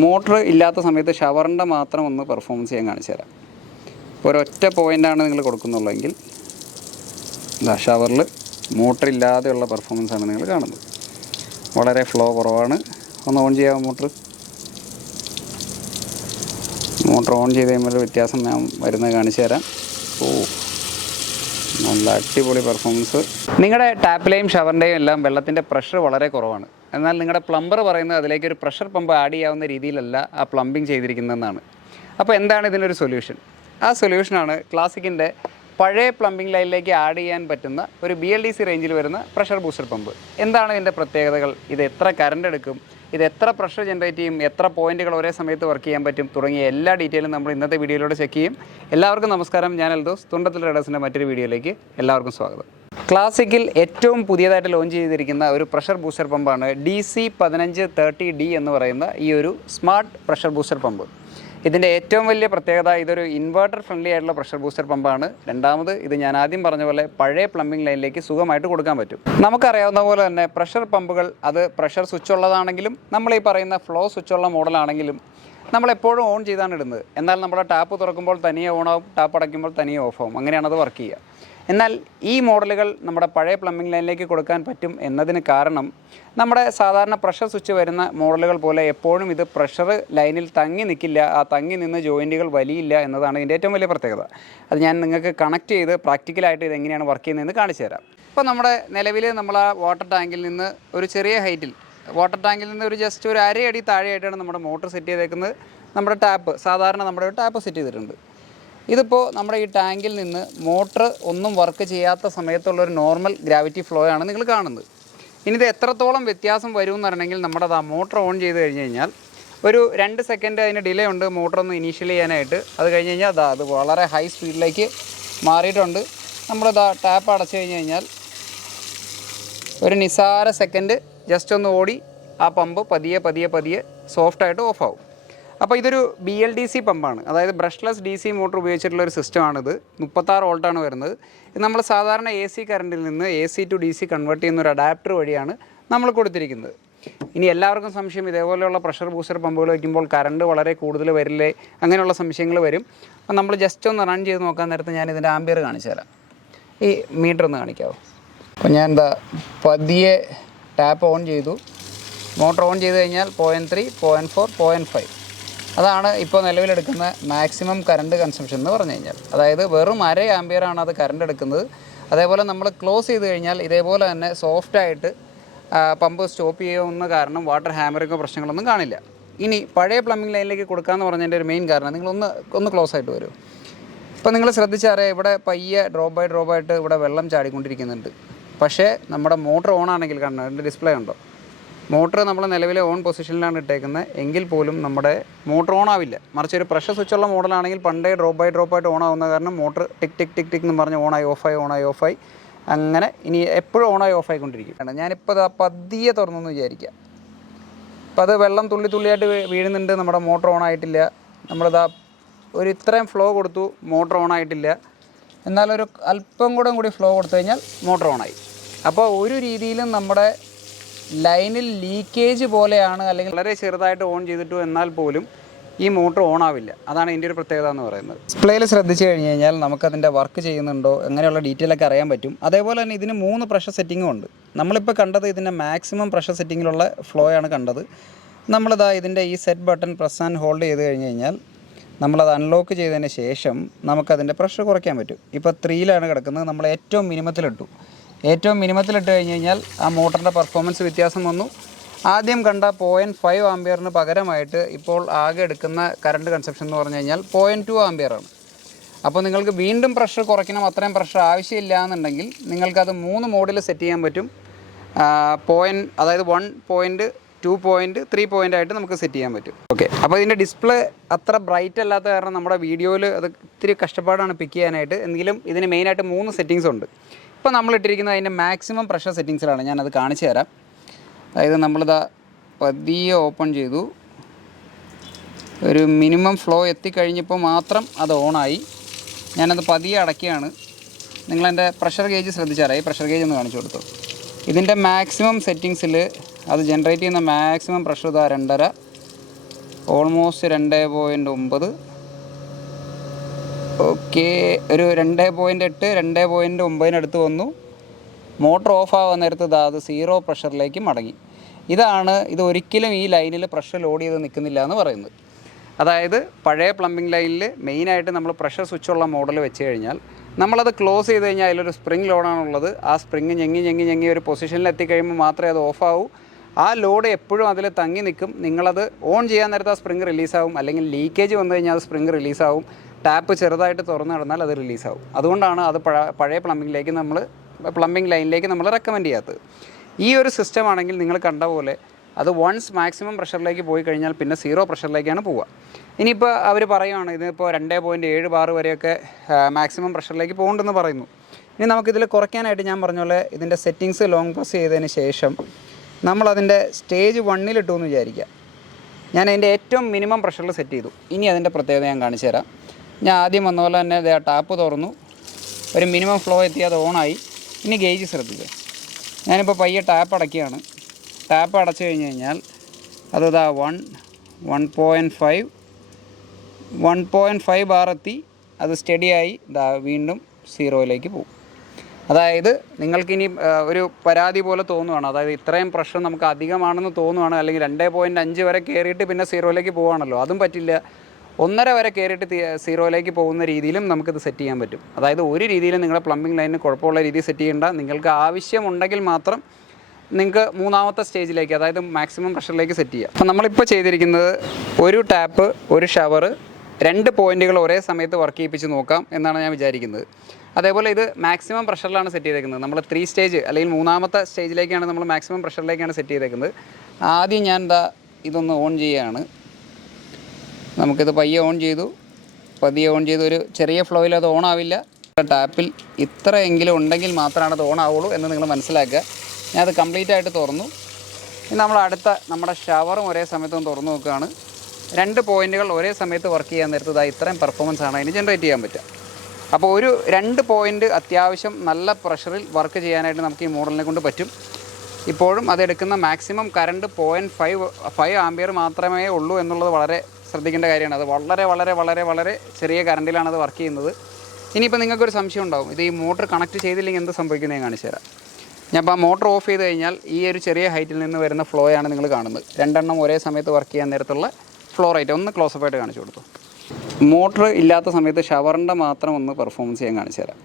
Motor ഇല്ലാത്ത സമയത്ത് ഷവറിന്റെ മാത്രം ഒന്ന് പെർഫോമൻസ് ചെയ്യാൻ കാണിച്ചു തരാം. ഒരൊറ്റ പോയിന്റാണ് നിങ്ങൾ കൊടുക്കുന്നുള്ളെങ്കിൽ ഇതാ ഷവറിൽ മോട്ടർ ഇല്ലാതെയുള്ള ആണ് നിങ്ങൾ കാണുന്നത്. വളരെ ഫ്ലോ കുറവാണ്. ഒന്ന് ഓൺ ചെയ്യാം മോട്ടർ? മോട്ടർ ഓൺ ചെയ്ത് കഴിയുമ്പോൾ വ്യത്യാസം ഞാൻ വരുന്നത് കാണിച്ചു തരാം. ഓ നല്ല അടിപൊളി പെർഫോമൻസ് നിങ്ങളുടെ ടാപ്പിലെയും ഷവറിന്റെയും എല്ലാം വെള്ളത്തിന്റെ പ്രഷർ വളരെ കുറവാണ്. എന്നാൽ നിങ്ങളുടെ പ്ലംബർ പറയുന്നത് അതിലേക്ക് ഒരു പ്രഷർ പമ്പ് ആഡ് ചെയ്യാവുന്ന രീതിയിലല്ല ആ പ്ലംബിംഗ് ചെയ്തിരിക്കുന്നതെന്നാണ്. അപ്പോൾ എന്താണ് ഇതിനൊരു സൊല്യൂഷൻ? ആ സൊല്യൂഷനാണ് ക്ലാസിക്കിന്റെ പഴയ പ്ലംബിംഗ് ലൈനിലേക്ക് ആഡ് ചെയ്യാൻ പറ്റുന്ന ഒരു ബി എൽ ഡി സി റേഞ്ചിൽ വരുന്ന പ്രഷർ ബൂസ്റ്റർ പമ്പ്. എന്താണ് ഇതിന്റെ പ്രത്യേകതകൾ? ഇത് എത്ര കറണ്ട് എടുക്കും? ഇത് എത്ര പ്രഷർ ജനറേറ്റ് ചെയ്യും? എത്ര പോയിന്റുകൾ ഒരേ സമയത്ത് വർക്ക് ചെയ്യാൻ പറ്റും? തുടങ്ങിയ എല്ലാ ഡീറ്റെയിലും നമ്മൾ ഇന്നത്തെ വീഡിയോയിലൂടെ ചെക്ക് ചെയ്യും. എല്ലാവർക്കും നമസ്കാരം. ഞാൻ അൽദോസ് തുണ്ടത്തിൽ റേഡേഴ്സിന്റെ മറ്റൊരു വീഡിയോയിലേക്ക് എല്ലാവർക്കും സ്വാഗതം. ക്ലാസിക്കിൽ ഏറ്റവും പുതിയതായിട്ട് ലോഞ്ച് ചെയ്തിരിക്കുന്ന ഒരു പ്രഷർ ബൂസ്റ്റർ പമ്പാണ് ഡി സി പതിനഞ്ച് തേർട്ടി ഡി എന്ന് പറയുന്ന ഈ ഒരു സ്മാർട്ട് പ്രഷർ ബൂസ്റ്റർ പമ്പ്. ഇതിന്റെ ഏറ്റവും വലിയ പ്രത്യേകത ഇതൊരു ഇൻവേർട്ടർ ഫ്രണ്ട്ലി ആയിട്ടുള്ള പ്രഷർ ബൂസ്റ്റർ പമ്പാണ്. രണ്ടാമത് ഇത് ഞാൻ ആദ്യം പറഞ്ഞ പോലെ പഴയ പ്ലംബിംഗ് ലൈനിലേക്ക് സുഖമായിട്ട് കൊടുക്കാൻ പറ്റും. നമുക്കറിയാവുന്ന പോലെ തന്നെ പ്രഷർ പമ്പുകൾ അത് പ്രഷർ സ്വിച്ച് ഉള്ളതാണെങ്കിലും നമ്മൾ ഈ പറയുന്ന ഫ്ലോ സ്വിച്ച് ഉള്ള മോഡലാണെങ്കിലും നമ്മൾ എപ്പോഴും ഓൺ ചെയ്താണ് ഇടുന്നത്. എന്നാൽ നമ്മുടെ ടാപ്പ് തുറക്കുമ്പോൾ തനിയെ ഓണാവും ടാപ്പ് അടയ്ക്കുമ്പോൾ തനിയെ ഓഫ് ആവും. അങ്ങനെയാണ് അത് വർക്ക് ചെയ്യുക. എന്നാൽ ഈ മോഡലുകൾ നമ്മുടെ പഴയ പ്ലംബിംഗ് ലൈനിലേക്ക് കൊടുക്കാൻ പറ്റും എന്നതിന് കാരണം നമ്മുടെ സാധാരണ പ്രഷർ സ്വിച്ച് വരുന്ന മോഡലുകൾ പോലെ എപ്പോഴും ഇത് പ്രഷർ ലൈനിൽ തങ്ങി നിൽക്കില്ല ആ തങ്ങി നിന്ന് ജോയിന്റുകൾ വലിയില്ല എന്നതാണ് ഇതിന്റെ ഏറ്റവും വലിയ പ്രത്യേകത. അത് ഞാൻ നിങ്ങൾക്ക് കണക്ട് ചെയ്ത് പ്രാക്ടിക്കലായിട്ട് ഇത് എങ്ങനെയാണ് വർക്ക് ചെയ്യുന്നതെന്ന് കാണിച്ചു തരാം. ഇപ്പോൾ നമ്മുടെ നിലവിൽ നമ്മൾ ആ വാട്ടർ ടാങ്കിൽ നിന്ന് ഒരു ചെറിയ ഹൈറ്റിൽ വാട്ടർ ടാങ്കിൽ നിന്ന് ഒരു ജസ്റ്റ് ഒരു അരയടി താഴെയായിട്ടാണ് നമ്മുടെ മോട്ടർ സെറ്റ് ചെയ്തേക്കുന്നത്. നമ്മുടെ ടാപ്പ് സാധാരണ നമ്മുടെ ടാപ്പ് സെറ്റ് ചെയ്തിട്ടുണ്ട്. ഇതിപ്പോൾ നമ്മുടെ ഈ ടാങ്കിൽ നിന്ന് മോട്ടർ ഒന്നും വർക്ക് ചെയ്യാത്ത സമയത്തുള്ള ഒരു നോർമൽ ഗ്രാവിറ്റി ഫ്ലോ ആണ് നിങ്ങൾ കാണുന്നത്. ഇനി ഇത് എത്രത്തോളം വ്യത്യാസം വരും എന്ന് പറഞ്ഞെങ്കിൽ നമ്മുടെ ആ മോട്ടർ ഓൺ ചെയ്ത് കഴിഞ്ഞ് കഴിഞ്ഞാൽ ഒരു രണ്ട് സെക്കൻഡ് അതിന് ഡിലേ ഉണ്ട് മോട്ടർ ഒന്ന് ഇനീഷ്യൽ ചെയ്യാനായിട്ട്. അത് കഴിഞ്ഞ് കഴിഞ്ഞാൽ അതാ അത് വളരെ ഹൈ സ്പീഡിലേക്ക് മാറിയിട്ടുണ്ട്. നമ്മളിതാ ടാപ്പ് അടച്ചു കഴിഞ്ഞ് കഴിഞ്ഞാൽ ഒരു നിസാര സെക്കൻഡ് ജസ്റ്റ് ഒന്ന് ഓടി ആ പമ്പ് പതിയെ പതിയെ പതിയെ സോഫ്റ്റായിട്ട് ഓഫാവും അപ്പോൾ ഇതൊരു ബി എൽ ഡി സി പമ്പാണ്. അതായത് ബ്രഷ്ലെസ് ഡി സി മോട്ടർ ഉപയോഗിച്ചിട്ടുള്ള ഒരു സിസ്റ്റമാണിത് മുപ്പത്താറ് വോൾട്ടാണ് വരുന്നത്. ഇത് നമ്മൾ സാധാരണ എ സി കറണ്ടിൽ നിന്ന് A C to D C convert ചെയ്യുന്ന ഒരു അഡാപ്റ്റർ വഴിയാണ് നമ്മൾ കൊടുത്തിരിക്കുന്നത്. ഇനി എല്ലാവർക്കും സംശയം ഇതേപോലെയുള്ള പ്രഷർ ബൂസ്റ്റർ പമ്പുകൾ വയ്ക്കുമ്പോൾ കറണ്ട് വളരെ കൂടുതൽ വരില്ലേ? അങ്ങനെയുള്ള സംശയങ്ങൾ വരും. അപ്പം നമ്മൾ ജസ്റ്റ് ഒന്ന് റൺ ചെയ്ത് നോക്കാൻ നേരത്തെ ഞാൻ ഇതിന്റെ ആംബിയർ കാണിച്ചു തരാം. ഈ മീറ്റർ ഒന്ന് കാണിക്കാവോ? അപ്പോൾ ഞാൻ എന്താ പതിയെ ടാപ്പ് ഓൺ ചെയ്തു. മോട്ടർ ഓൺ ചെയ്ത് കഴിഞ്ഞാൽ point three point four point five അതാണ് ഇപ്പോൾ നിലവിലെടുക്കുന്ന മാക്സിമം കറണ്ട് കൺസംഷൻ എന്ന് പറഞ്ഞു കഴിഞ്ഞാൽ. അതായത് വെറും അര ആംബിയറാണ് അത് കറണ്ട് എടുക്കുന്നത്. അതേപോലെ നമ്മൾ ക്ലോസ് ചെയ്ത് കഴിഞ്ഞാൽ ഇതേപോലെ തന്നെ സോഫ്റ്റായിട്ട് പമ്പ് സ്റ്റോപ്പ് ചെയ്യുന്ന കാരണം വാട്ടർ ഹാമറിങ്ങോ പ്രശ്നങ്ങളൊന്നും കാണില്ല. ഇനി പഴയ പ്ലംബിംഗ് ലൈനിലേക്ക് കൊടുക്കാമെന്ന് പറഞ്ഞതിന്റെ ഒരു മെയിൻ കാരണം നിങ്ങളൊന്ന് ഒന്ന് ക്ലോസ് ആയിട്ട് വരും. ഇപ്പം നിങ്ങൾ ശ്രദ്ധിച്ചറിയാം ഇവിടെ പയ്യെ ഡ്രോപ്പ് ബൈ ഡ്രോപ്പ് ആയിട്ട് ഇവിടെ വെള്ളം ചാടിക്കൊണ്ടിരിക്കുന്നുണ്ട്. പക്ഷേ നമ്മുടെ മോട്ടർ ഓൺ ആണെങ്കിൽ കാണണം അതിന്റെ ഡിസ്പ്ലേ ഉണ്ടോ? മോട്ടർ നമ്മൾ നിലവിലെ ഓൺ പൊസിഷനിലാണ് ഇട്ടേക്കുന്നത്. എങ്കിൽ പോലും നമ്മുടെ മോട്ടർ ഓൺ ആവില്ല. മറിച്ച് ഒരു പ്രഷർ സ്വിച്ചുള്ള മോഡലാണെങ്കിൽ പണ്ടേ ഡ്രോപ്പ് ബൈ ഡ്രോപ്പ് ആയിട്ട് ഓൺ ആവുന്ന കാരണം motor tick tick tick tick എന്ന് പറഞ്ഞ് ഓണായി ഓഫായി ഓണായി ഓഫായി അങ്ങനെ ഇനി എപ്പോഴും ഓണായി ഓഫായി കൊണ്ടിരിക്കും. ഞാനിപ്പോൾ പതിയെ തുറന്നെന്ന് വിചാരിക്കാം. അപ്പോൾ അത് വെള്ളം തുള്ളി തുള്ളിയായിട്ട് വീഴുന്നുണ്ട്. നമ്മുടെ മോട്ടർ ഓൺ ആയിട്ടില്ല. നമ്മളിതാ ഒരു ഇത്രയും ഫ്ലോ കൊടുത്തു മോട്ടർ ഓൺ ആയിട്ടില്ല. എന്നാലൊരു അല്പം കൂടെ കൂടി ഫ്ലോ കൊടുത്തു കഴിഞ്ഞാൽ മോട്ടർ ഓണായി അപ്പോൾ ഒരു രീതിയിലും നമ്മുടെ ലൈനിൽ ലീക്കേജ് പോലെയാണ് അല്ലെങ്കിൽ വളരെ ചെറുതായിട്ട് ഓൺ ചെയ്തിട്ടു എന്നാൽ പോലും ഈ മോട്ടർ ഓൺ ആവില്ല. അതാണ് ഇതിന്റെ ഒരു പ്രത്യേകത എന്ന് പറയുന്നത്. ഡിസ്പ്ലേയിൽ ശ്രദ്ധിച്ചു കഴിഞ്ഞ് കഴിഞ്ഞാൽ നമുക്കതിന്റെ വർക്ക് ചെയ്യുന്നുണ്ടോ അങ്ങനെയുള്ള ഡീറ്റെയിൽ ഒക്കെ അറിയാൻ പറ്റും. അതേപോലെ തന്നെ ഇതിന് മൂന്ന് പ്രഷർ സെറ്റിങ്ങും ഉണ്ട്. നമ്മളിപ്പോൾ കണ്ടത് ഇതിന്റെ മാക്സിമം പ്രഷർ സെറ്റിങ്ങിലുള്ള ഫ്ലോ ആണ് കണ്ടത്. നമ്മളിതാ ഇതിന്റെ ഈ set button press and hold ചെയ്ത് കഴിഞ്ഞ് കഴിഞ്ഞാൽ നമ്മളത് അൺലോക്ക് ചെയ്തതിന് ശേഷം നമുക്കതിന്റെ പ്രഷർ കുറയ്ക്കാൻ പറ്റും. ഇപ്പോൾ ത്രീയിലാണ് കിടക്കുന്നത്. നമ്മൾ ഏറ്റവും മിനിമത്തിലിട്ടു ഏറ്റവും മിനിമത്തിലിട്ട് കഴിഞ്ഞ് കഴിഞ്ഞാൽ ആ മോട്ടറിന്റെ പെർഫോമൻസ് വ്യത്യാസം വന്നു. ആദ്യം കണ്ട പോയിന്റ് ഫൈവ് ആംബിയറിന് പകരമായിട്ട് ഇപ്പോൾ ആകെ എടുക്കുന്ന കറണ്ട് കൺസപ്ഷൻ എന്ന് പറഞ്ഞു കഴിഞ്ഞാൽ പോയിന്റ് ടു ആംബിയറാണ് അപ്പോൾ നിങ്ങൾക്ക് വീണ്ടും പ്രഷർ കുറയ്ക്കണം അത്രയും പ്രഷർ ആവശ്യമില്ല എന്നുണ്ടെങ്കിൽ നിങ്ങൾക്കത് മൂന്ന് മോഡിൽ സെറ്റ് ചെയ്യാൻ പറ്റും. പോയിന്റ് അതായത് one point two point three point ആയിട്ട് നമുക്ക് സെറ്റ് ചെയ്യാൻ പറ്റും. ഓക്കെ അപ്പോൾ ഇതിന്റെ ഡിസ്പ്ലേ അത്ര ബ്രൈറ്റ് അല്ലാത്ത കാരണം നമ്മുടെ വീഡിയോയിൽ അത് ഇത്തിരി കഷ്ടപ്പാടാണ് പിക്ക് ചെയ്യാനായിട്ട്. എങ്കിലും ഇതിന് മെയിനായിട്ട് മൂന്ന് സെറ്റിങ്സ് ഉണ്ട്. ഇപ്പോൾ നമ്മൾ ഇട്ടിരിക്കുന്നത് അതിന്റെ മാക്സിമം പ്രഷർ സെറ്റിങ്സിലാണ് ഞാനത് കാണിച്ചു തരാം. അതായത് നമ്മളിതാ പതിയെ ഓപ്പൺ ചെയ്തു. ഒരു മിനിമം ഫ്ലോ എത്തിക്കഴിഞ്ഞപ്പോൾ മാത്രം അത് ഓണായി ഞാനത് പതിയെ അടയ്ക്കുകയാണ്. നിങ്ങളെന്റെ പ്രഷർ ഗേജ് ശ്രദ്ധിച്ചാറായി പ്രഷർ ഗേജ് ഒന്ന് കാണിച്ചു കൊടുത്തു. ഇതിന്റെ മാക്സിമം സെറ്റിങ്സിൽ അത് ജനറേറ്റ് ചെയ്യുന്ന മാക്സിമം പ്രഷർ ഇതാ രണ്ടര. ഓൾമോസ്റ്റ് രണ്ട് പോയിന്റ് ഒമ്പത്. ഓക്കെ ഒരു രണ്ട് പോയിന്റ് എട്ട് രണ്ട് പോയിന്റ് ഒമ്പതിനടുത്ത് വന്നു. മോട്ടർ ഓഫ് ആവാൻ നേരത്ത് ദാ അത് സീറോ പ്രഷറിലേക്ക് മടങ്ങി. ഇതാണ് ഇത് ഒരിക്കലും ഈ ലൈനിൽ പ്രഷർ ലോഡ് ചെയ്ത് നിൽക്കുന്നില്ല എന്ന് പറയുന്നത്. അതായത് പഴയ പ്ലംബിംഗ് ലൈനിൽ മെയിനായിട്ട് നമ്മൾ പ്രഷർ സ്വിച്ച് ഉള്ള മോഡൽ വെച്ച് കഴിഞ്ഞാൽ നമ്മളത് ക്ലോസ് ചെയ്ത് കഴിഞ്ഞാൽ അതിലൊരു സ്പ്രിങ് ലോഡാണുള്ളത് ആ സ്പ്രിങ് ഞെങ്ങി ഞെങ്ങി ഞെങ്ങി ഒരു പൊസിഷനിൽ എത്തിക്കഴിയുമ്പോൾ മാത്രമേ അത് ഓഫാവൂ ആ ലോഡ് എപ്പോഴും അതിൽ തങ്ങി നിൽക്കും. നിങ്ങളത് ഓൺ ചെയ്യാൻ നേരത്ത് ആ സ്പ്രിങ് റിലീസാവും അല്ലെങ്കിൽ ലീക്കേജ് വന്നു കഴിഞ്ഞാൽ അത് സ്പ്രിങ് റിലീസാവും ടാപ്പ് ചെറുതായിട്ട് തുറന്നു കിടന്നാൽ അത് റിലീസാവും. അതുകൊണ്ടാണ് അത് പഴ പഴയ പ്ലംബിങ്ങിലേക്ക് നമ്മൾ പ്ലംബിംഗ് ലൈനിലേക്ക് നമ്മൾ റെക്കമെൻഡ് ചെയ്യാത്തത്. ഈ ഒരു സിസ്റ്റം ആണെങ്കിൽ നിങ്ങൾ കണ്ട പോലെ അത് വൺസ് മാക്സിമം പ്രഷറിലേക്ക് പോയി കഴിഞ്ഞാൽ പിന്നെ സീറോ പ്രഷറിലേക്കാണ് പോവുക. ഇനിയിപ്പോൾ അവർ പറയുകയാണ് ഇതിപ്പോൾ രണ്ട് പോയിന്റ് ഏഴ് ബാർ വരെയൊക്കെ മാക്സിമം പ്രഷറിലേക്ക് പോകണ്ടെന്ന് പറയുന്നു. ഇനി നമുക്കിതിൽ കുറയ്ക്കാനായിട്ട് ഞാൻ പറഞ്ഞ പോലെ ഇതിന്റെ സെറ്റിങ്സ് ലോങ് പ്രസ് ചെയ്തതിന് ശേഷം നമ്മളതിന്റെ സ്റ്റേജ് വണ്ണിലിട്ടു എന്ന് വിചാരിക്കുക. ഞാൻ അതിന്റെ ഏറ്റവും മിനിമം പ്രഷറിൽ സെറ്റ് ചെയ്തു. ഇനി അതിന്റെ പ്രത്യേകത ഞാൻ കാണിച്ചു തരാം. ഞാൻ ആദ്യം വന്ന പോലെ തന്നെ ദേ ടാപ്പ് തുറന്നു. ഒരു മിനിമം ഫ്ലോ എത്തി അത് ഓണായി. ഇനി ഗേജ് ശ്രദ്ധിക്കുക ഞാനിപ്പോൾ പയ്യെ ടാപ്പ് അടയ്ക്കുകയാണ്. ടാപ്പ് അടച്ചു കഴിഞ്ഞ് കഴിഞ്ഞാൽ അത് one one point five one point five bar എത്തി. അത് സ്റ്റഡിയായി ഇതാ വീണ്ടും സീറോയിലേക്ക് പോകും. അതായത് നിങ്ങൾക്കിനി ആ, ഒരു പരാതി പോലെ തോന്നുവാണ്. അതായത് ഇത്രയും പ്രഷർ നമുക്ക് അധികമാണെന്ന് തോന്നുവാണ്. അല്ലെങ്കിൽ രണ്ട് പോയിന്റ് അഞ്ച് വരെ കയറിയിട്ട് പിന്നെ സീറോയിലേക്ക് പോവാണല്ലോ. അതും പറ്റില്ല. ഒന്നര വരെ കയറിയിട്ട് സീറോയിലേക്ക് പോകുന്ന രീതിയിലും നമുക്കിത് സെറ്റ് ചെയ്യാൻ പറ്റും. അതായത് ഒരു രീതിയിലും നിങ്ങളുടെ പ്ലംബിംഗ് ലൈനിന് കുഴപ്പമുള്ള രീതിയിൽ സെറ്റ് ചെയ്യേണ്ട. നിങ്ങൾക്ക് ആവശ്യമുണ്ടെങ്കിൽ മാത്രം നിങ്ങൾക്ക് മൂന്നാമത്തെ സ്റ്റേജിലേക്ക് അതായത് മാക്സിമം പ്രഷറിലേക്ക് സെറ്റ് ചെയ്യാം. അപ്പോൾ നമ്മളിപ്പോൾ ചെയ്തിരിക്കുന്നത് ഒരു ടാപ്പ് ഒരു ഷവർ രണ്ട് പോയിന്റുകൾ ഒരേ സമയത്ത് വർക്ക് ചെയ്യിപ്പിച്ച് നോക്കാം എന്നാണ് ഞാൻ വിചാരിക്കുന്നത്. അതേപോലെ ഇത് മാക്സിമം പ്രഷറിലാണ് സെറ്റ് ചെയ്തേക്കുന്നത്. നമ്മൾ ത്രീ സ്റ്റേജ് അല്ലെങ്കിൽ മൂന്നാമത്തെ സ്റ്റേജിലേക്കാണ് നമ്മൾ മാക്സിമം പ്രഷറിലേക്കാണ് സെറ്റ് ചെയ്തേക്കുന്നത്. ആദ്യം ഞാൻ എന്താ ഇതൊന്ന് ഓൺ ചെയ്യുകയാണ് നമുക്കിത് പയ്യെ ഓൺ ചെയ്തു. പതിയെ ഓൺ ചെയ്തു ഒരു ചെറിയ ഫ്ലോയിൽ അത് ഓൺ ആവില്ല. ടാപ്പിൽ ഇത്രയെങ്കിലും ഉണ്ടെങ്കിൽ മാത്രമാണ് അത് ഓൺ ആവുള്ളൂ എന്ന് നിങ്ങൾ മനസ്സിലാക്കുക. ഞാൻ അത് കംപ്ലീറ്റ് ആയിട്ട് തുറന്നു. ഇനി നമ്മൾ അടുത്ത നമ്മുടെ ഷവറും ഒരേ സമയത്തും തുറന്നു നോക്കുകയാണ്. രണ്ട് പോയിന്റുകൾ ഒരേ സമയത്ത് വർക്ക് ചെയ്യാൻ നേരത്തത് ഇത്രയും പെർഫോമൻസ് ആണ്. അതിന് ജനറേറ്റ് ചെയ്യാൻ പറ്റുക. അപ്പോൾ ഒരു രണ്ട് പോയിന്റ് അത്യാവശ്യം നല്ല പ്രഷറിൽ വർക്ക് ചെയ്യാനായിട്ട് നമുക്ക് ഈ മോഡലിനെ കൊണ്ട് പറ്റും. ഇപ്പോഴും അതെടുക്കുന്ന maximum current point five five ampere മാത്രമേ ഉള്ളൂ എന്നുള്ളത് വളരെ ശ്രദ്ധിക്കേണ്ട കാര്യമാണ്. അത് വളരെ വളരെ വളരെ വളരെ ചെറിയ കറണ്ടിലാണ് അത് വർക്ക് ചെയ്യുന്നത്. ഇനിയിപ്പോൾ നിങ്ങൾക്കൊരു സംശയം ഉണ്ടാവും. ഇത് ഈ മോട്ടർ കണക്ട് ചെയ്തില്ലെങ്കിൽ എന്ത് സംഭവിക്കുന്നത് ഞാൻ കാണിച്ചു തരാം. ഞാൻ അപ്പോൾ ആ മോട്ടർ ഓഫ് ചെയ്ത് കഴിഞ്ഞാൽ ഈ ഒരു ചെറിയ ഹൈറ്റിൽ നിന്ന് വരുന്ന ഫ്ലോ ആണ് നിങ്ങൾ കാണുന്നത്. രണ്ടെണ്ണം ഒരേ സമയത്ത് വർക്ക് ചെയ്യാൻ നേരത്തുള്ള ഫ്ലോ റേറ്റ് ഒന്ന് ക്ലോസപ്പ് ആയിട്ട് കാണിച്ചു കൊടുത്തു. മോട്ടർ ഇല്ലാത്ത സമയത്ത് ഷവറിന്റെ മാത്രം ഒന്ന് പെർഫോമൻസ് ചെയ്യാൻ കാണിച്ചു തരാം.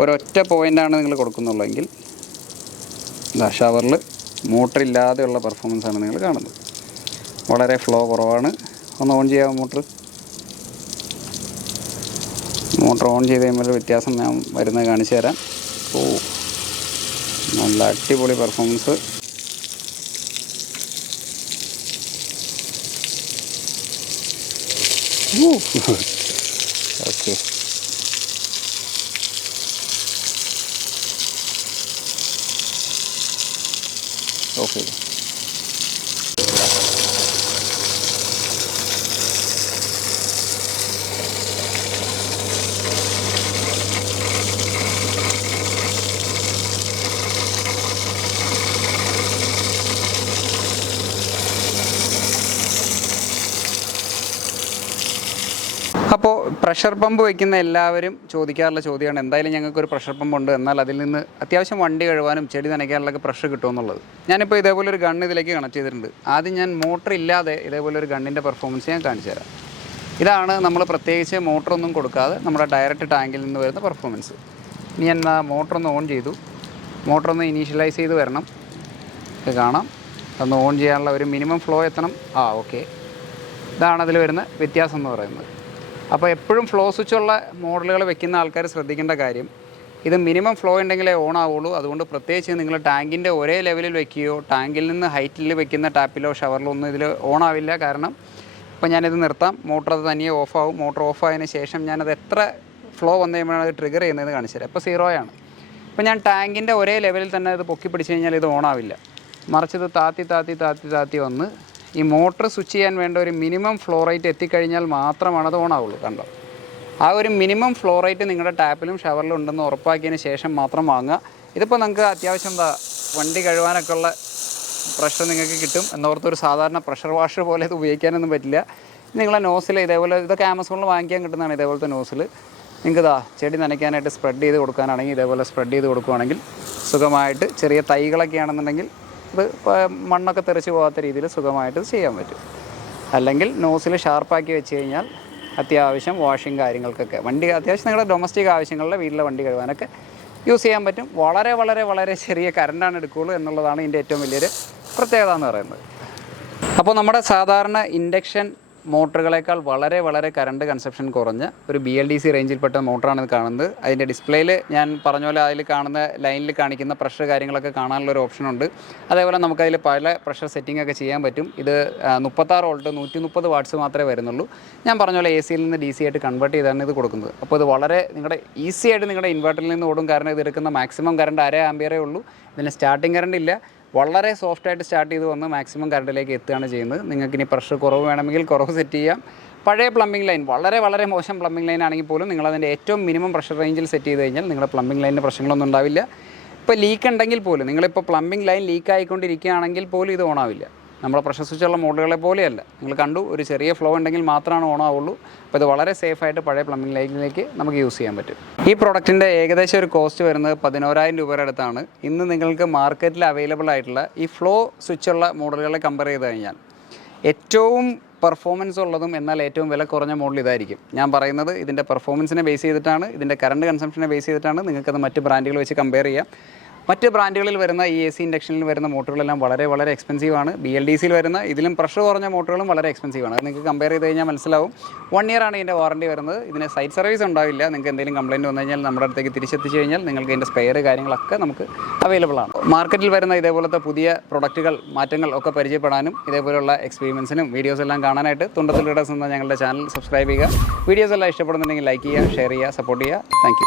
ഒരൊറ്റ പോയിന്റാണ് നിങ്ങൾ കൊടുക്കുന്നുള്ളെങ്കിൽ ഇതാ ഷവറിൽ മോട്ടർ ഇല്ലാതെയുള്ള ആണ് നിങ്ങൾ കാണുന്നത്. വളരെ ഫ്ലോ കുറവാണ്. ഒന്ന് ഓൺ ചെയ്യാം മോട്ടർ മോട്ടർ ഓൺ ചെയ്ത് കഴിയുമ്പോൾ വ്യത്യാസം ഞാൻ വരുന്നത് കാണിച്ചു തരാം. ഓ നല്ല അടിപൊളി പെർഫോമൻസ് ഓക്കെ ഓക്കെ അപ്പോൾ പ്രഷർ പമ്പ് വയ്ക്കുന്ന എല്ലാവരും ചോദിക്കാറുള്ള ചോദ്യമാണ് എന്തായാലും ഞങ്ങൾക്ക് ഒരു പ്രഷർ പമ്പ് ഉണ്ട് എന്നാൽ അതിൽ നിന്ന് അത്യാവശ്യം വണ്ടി കഴുകാനും ചെടി നനയ്ക്കാനുള്ള പ്രഷർ കിട്ടുമെന്നുള്ളത്. ഞാനിപ്പോൾ ഇതേപോലെ ഒരു ഗണ്ണ് ഇതിലേക്ക് കണക്ട് ചെയ്തിട്ടുണ്ട്. ആദ്യം ഞാൻ മോട്ടർ ഇല്ലാതെ ഇതേപോലെ ഒരു ഗണ്ണിന്റെ പെർഫോമൻസ് ഞാൻ കാണിച്ചു തരാം. ഇതാണ് നമ്മൾ പ്രത്യേകിച്ച് മോട്ടറൊന്നും കൊടുക്കാതെ നമ്മുടെ ഡയറക്റ്റ് ടാങ്കിൽ നിന്ന് വരുന്ന പെർഫോമൻസ് ഇനി ഞാൻ മോട്ടറൊന്ന് ഓൺ ചെയ്തു. മോട്ടറൊന്ന് ഇനീഷ്യലൈസ് ചെയ്ത് വരണം. ഇത് കാണാം. ഒന്ന് ഓൺ ചെയ്യാനുള്ള ഒരു മിനിമം ഫ്ലോ എത്തണം. ആ ഓക്കെ ഇതാണ് അതിൽ വരുന്ന വ്യത്യാസം എന്ന് പറയുന്നത്. അപ്പോൾ എപ്പോഴും ഫ്ലോ സ്വിച്ച് ഉള്ള മോഡലുകൾ വെക്കുന്ന ആൾക്കാർ ശ്രദ്ധിക്കേണ്ട കാര്യം ഇത് മിനിമം ഫ്ലോ ഉണ്ടെങ്കിലേ ഓൺ ആവുള്ളൂ. അതുകൊണ്ട് പ്രത്യേകിച്ച് നിങ്ങൾ ടാങ്കിന്റെ ഒരേ ലെവലിൽ വെക്കുകയോ ടാങ്കിൽ നിന്ന് ഹൈറ്റിൽ വെക്കുന്ന ടാപ്പിലോ ഷവറിലോ ഒന്നും ഇതിൽ ഓൺ ആവില്ല. കാരണം ഇപ്പോൾ ഞാനിത് നിർത്താം. മോട്ടർ അത് തനിയെ ആവും. മോട്ടർ ഓഫ് ആയതിന് ശേഷം ഞാനത് എത്ര ഫ്ലോ വന്നു കഴിയുമ്പോഴാണ് അത് ട്രിഗർ ചെയ്യുന്നത് കാണിച്ചു തരാം. ഇപ്പോൾ സീറോയാണ് ഇപ്പോൾ ഞാൻ ടാങ്കിന്റെ ഒരേ ലെവലിൽ തന്നെ അത് പൊക്കി പിടിച്ച് കഴിഞ്ഞാൽ ഇത് ഓൺ ആവില്ല. മറിച്ച് ഇത് താത്തി താത്തി താത്തി താത്തി വന്ന് ഈ മോട്ടർ സ്വിച്ച് ചെയ്യാൻ വേണ്ട ഒരു മിനിമം ഫ്ലോ റേറ്റ് എത്തിക്കഴിഞ്ഞാൽ മാത്രമാണ് അത് ഓൺ ആവുള്ളൂ കണ്ടോ? ആ ഒരു മിനിമം ഫ്ലോ റേറ്റ് നിങ്ങളുടെ ടാപ്പിലും ഷവറിലും ഉണ്ടെന്ന് ഉറപ്പാക്കിയതിന് ശേഷം മാത്രം വാങ്ങുക. ഇതിപ്പോൾ നിങ്ങൾക്ക് അത്യാവശ്യം എന്താ വണ്ടി കഴുകാനൊക്കെ ഉള്ള പ്രഷർ നിങ്ങൾക്ക് കിട്ടും. എന്നോർത്തൊരു സാധാരണ പ്രഷർ വാഷർ പോലെ ഇത് ഉപയോഗിക്കാനൊന്നും പറ്റില്ല. നിങ്ങളെ നോസിൽ ഇതേപോലെ ഇതൊക്കെ ആമസോണിൽ വാങ്ങിക്കാൻ കിട്ടുന്നതാണ് ഇതേപോലത്തെ നോസിൽ നിങ്ങൾക്ക് ഇതാ ചെടി നനയ്ക്കാനായിട്ട് സ്പ്രെഡ് ചെയ്ത് കൊടുക്കാനാണെങ്കിൽ ഇതേപോലെ സ്പ്രെഡ് ചെയ്ത് കൊടുക്കുകയാണെങ്കിൽ സുഖമായിട്ട് ചെറിയ തൈകളൊക്കെ ആണെന്നുണ്ടെങ്കിൽ പ- മണ്ണൊക്കെ തെറിച്ച് പോകാത്ത രീതിയിൽ സുഖമായിട്ട് ചെയ്യാൻ പറ്റും. അല്ലെങ്കിൽ നോസിൽ ഷാർപ്പാക്കി വെച്ച് കഴിഞ്ഞാൽ അത്യാവശ്യം വാഷിങ് കാര്യങ്ങൾക്കൊക്കെ വണ്ടി അത്യാവശ്യം നിങ്ങളുടെ ഡൊമസ്റ്റിക് ആവശ്യങ്ങളിലെ വീട്ടിലെ വണ്ടി കഴുകാനൊക്കെ യൂസ് ചെയ്യാൻ പറ്റും. വളരെ വളരെ വളരെ ചെറിയ കറണ്ടാണ് എടുക്കുകയുള്ളൂ എന്നുള്ളതാണ് ഇതിന്റെ ഏറ്റവും വലിയൊരു പ്രത്യേകത എന്ന് പറയുന്നത്. അപ്പോൾ നമ്മുടെ സാധാരണ ഇൻഡക്ഷൻ മോട്ടറുകളേക്കാൾ വളരെ വളരെ കറണ്ട് കൺസപ്ഷൻ കുറഞ്ഞ ഒരു ബി എൽ ഡി സി റേഞ്ചിൽപ്പെട്ട മോട്ടറാണ് കാണുന്നത്. അതിന്റെ ഡിസ്പ്ലേയിൽ ഞാൻ പറഞ്ഞ പോലെ അതിൽ കാണുന്ന ലൈനിൽ കാണിക്കുന്ന പ്രഷർ കാര്യങ്ങളൊക്കെ കാണാനുള്ള ഒരു ഓപ്ഷൻ ഉണ്ട്. അതേപോലെ നമുക്കതിൽ പല പ്രഷർ സെറ്റിംഗ് ഒക്കെ ചെയ്യാൻ പറ്റും. ഇത് മുപ്പത്താറ് വോൾട്ട് നൂറ്റി മുപ്പത് വാട്ട്സ് മാത്രമേ വരുന്നുള്ളൂ. ഞാൻ പറഞ്ഞ പോലെ എ സിയിൽ നിന്ന് ഡി സി ആയിട്ട് കൺവേർട്ട് ചെയ്താണ് ഇത് കൊടുക്കുന്നത്. അപ്പോൾ ഇത് വളരെ നിങ്ങളുടെ ഈസി ആയിട്ട് നിങ്ങളുടെ ഇൻവെർട്ടറിൽ നിന്ന് ഓടും. കാരണം ഇത് എടുക്കുന്ന മാക്സിമം കറണ്ട് അര ആംബിയറേ ഉള്ളൂ. ഇതിന് സ്റ്റാർട്ടിംഗ് കറണ്ട് ഇല്ല. വളരെ സോഫ്റ്റായിട്ട് സ്റ്റാർട്ട് ചെയ്ത് വന്ന് മാക്സിമം കറണ്ടിലേക്ക് എത്തുകയാണ് ചെയ്യുന്നത്. നിങ്ങൾക്ക് ഇനി പ്രഷർ കുറവ് വേണമെങ്കിൽ കുറവ് സെറ്റ് ചെയ്യാം. പഴയ പ്ലംബിംഗ് ലൈൻ വളരെ വളരെ മോശം പ്ലംബിംഗ് ലൈൻ ആണെങ്കിൽ പോലും നിങ്ങളതിന്റെ ഏറ്റവും മിനിമം പ്രഷർ റേഞ്ചിൽ സെറ്റ് ചെയ്ത് കഴിഞ്ഞാൽ നിങ്ങളുടെ പ്ലംബിംഗ് ലൈനിന്റെ പ്രശ്നങ്ങളൊന്നും ഉണ്ടാവില്ല. ഇപ്പോൾ ലീക്ക് ഉണ്ടെങ്കിൽ പോലും നിങ്ങളിപ്പോൾ പ്ലംബിംഗ് ലൈൻ ലീക്ക് ആയിക്കൊണ്ടിരിക്കുകയാണെങ്കിൽ പോലും ഇത് ഓണാവില്ല നമ്മുടെ പ്രഷർ സ്വിച്ചുള്ള മോഡലുകളെ പോലെയല്ല. നിങ്ങൾ കണ്ടു ഒരു ചെറിയ ഫ്ലോ ഉണ്ടെങ്കിൽ മാത്രമാണ് ഓൺ ആവുള്ളൂ. അപ്പോൾ ഇത് വളരെ സേഫായിട്ട് പഴയ പ്ലംബിംഗ് ലൈനിലേക്ക് നമുക്ക് യൂസ് ചെയ്യാൻ പറ്റും. ഈ പ്രോഡക്റ്റിന്റെ ഏകദേശം ഒരു കോസ്റ്റ് വരുന്നത് പതിനോരായിരം രൂപയുടെ അടുത്താണ്. ഇന്ന് നിങ്ങൾക്ക് മാർക്കറ്റിൽ അവൈലബിൾ ആയിട്ടുള്ള ഈ ഫ്ലോ സ്വിച്ചുള്ള മോഡലുകളെ കമ്പയർ ചെയ്ത് കഴിഞ്ഞാൽ ഏറ്റവും പെർഫോമൻസ് ഉള്ളതും എന്നാൽ ഏറ്റവും വില കുറഞ്ഞ മോഡൽ ഇതായിരിക്കും. ഞാൻ പറയുന്നത് ഇതിന്റെ പെർഫോമൻസിനെ ബേസ് ചെയ്തിട്ടാണ് ഇതിന്റെ കറണ്ട് കൺസംഷനെ ബേസ് ചെയ്തിട്ടാണ്. നിങ്ങൾക്കത് മറ്റ് ബ്രാൻഡുകൾ വെച്ച് കമ്പയർ ചെയ്യാം. മറ്റ് ബ്രാൻഡുകളിൽ വരുന്ന ഈ എ സി ഇൻഡക്ഷനിൽ വരുന്ന മോട്ടറുകളെല്ലാം വളരെ വളരെ എക്സ്പെൻസീവ് ആണ്. ബി എൽ ഡി സിയിൽ വരുന്ന ഇതിലും പ്രഷർ കുറഞ്ഞ മോട്ടറുകളും വളരെ എക്സ്പെൻസീവ് ആണ്. നിങ്ങൾക്ക് കമ്പയർ ചെയ്ത് കഴിഞ്ഞാൽ മനസ്സിലാവും. വൺ ഇയർ ആണ് ഇതിന്റെ വാറണ്ടി വരുന്നത്. ഇതിന് സൈറ്റ് സർവീസ് ഉണ്ടാവില്ല. നിങ്ങൾക്ക് എന്തെങ്കിലും കംപ്ലയിന്റ് വന്നു കഴിഞ്ഞാൽ നമ്മുടെ അടുത്തേക്ക് തിരിച്ചെത്തിച്ച് കഴിഞ്ഞാൽ നിങ്ങൾക്ക് ഇതിന്റെ സ്പെയർ കാര്യങ്ങളൊക്കെ നമുക്ക് അവൈലബിൾ ആണ്. മാർക്കറ്റിൽ വരുന്ന ഇതേപോലത്തെ പുതിയ പ്രൊഡക്റ്റുകൾ മാറ്റങ്ങൾ ഒക്കെ പരിചയപ്പെടാനും ഇതേപോലെയുള്ള എക്സ്പീരിയൻസിനും വീഡിയോസ് എല്ലാം കാണാനായിട്ട് തുണ്ടത്തിൽ എന്ന ഞങ്ങളുടെ ചാനൽ സബ്സ്ക്രൈബ് ചെയ്യുക. വീഡിയോസ് എല്ലാം ഇഷ്ടപ്പെടുന്നുണ്ടെങ്കിൽ ലൈക്ക് ചെയ്യുക ഷെയർ ചെയ്യുക സപ്പോർട്ട് ചെയ്യുക. താങ്ക്